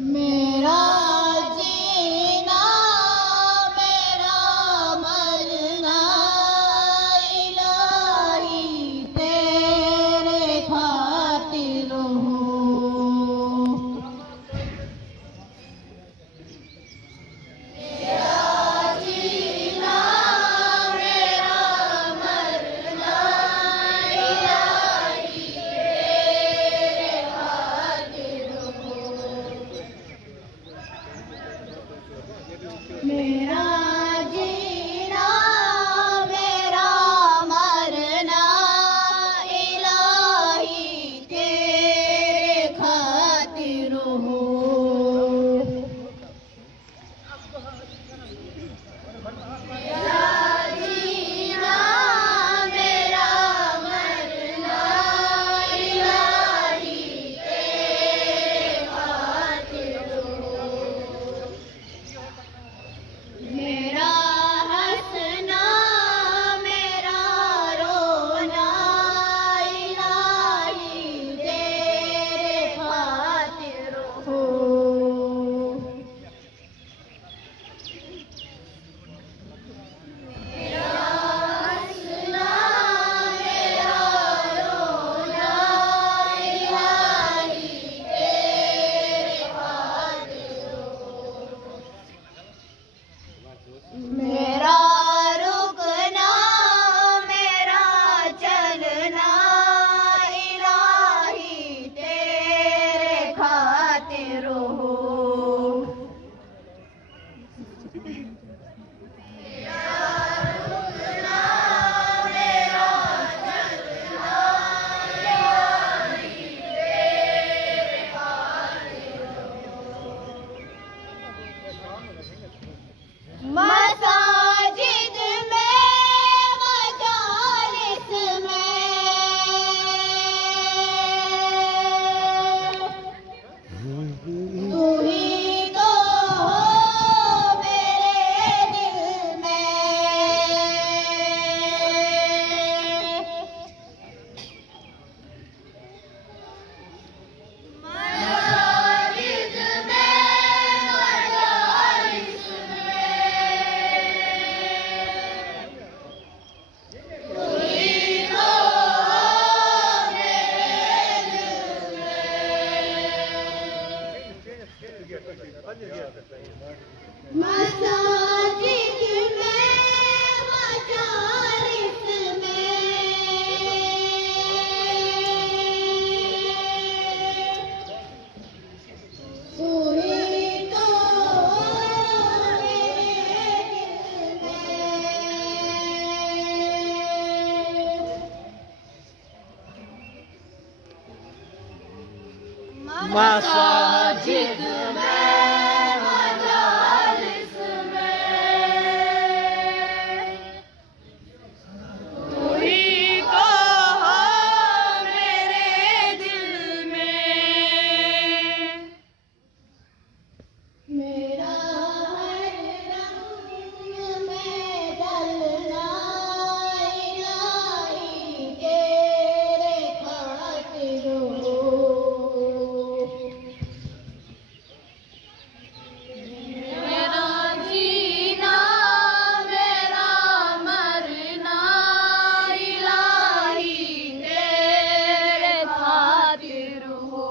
मेरा जीना मेरा मरना इलाही तेरे खातिर हूँ। मेरा जीना मेरा मरना इलाही तेरे खातिर हूँ। मेरा जीना मेरा मरना इलाही तेरे खातिर हो। मेरा जीना मेरा मरना इलाही तेरे खातिर हो। मेरा हंसना मेरा रोना इलाही तेरे खातिर हो। मेरा हंसना मेरा रोना इलाही तेरे खातिर हो। मेरा रुकना मेरा चलना इलाही तेरे खातिर हो। मसाजिद में मजालिस में तू ही तो हो मेरे दिल में। मसाजिद में मजालिस मसाजिद में मजालिस में तू ही तो हो मेरे दिल में। मसाजिद में मजालिस में तू ही तो हो मेरे दिल में। मेरा हर रंग में ढलना इलाही तेरे खातिर हो। मेरा जीना मेरा मरना इलाही तेरे खातिर हो।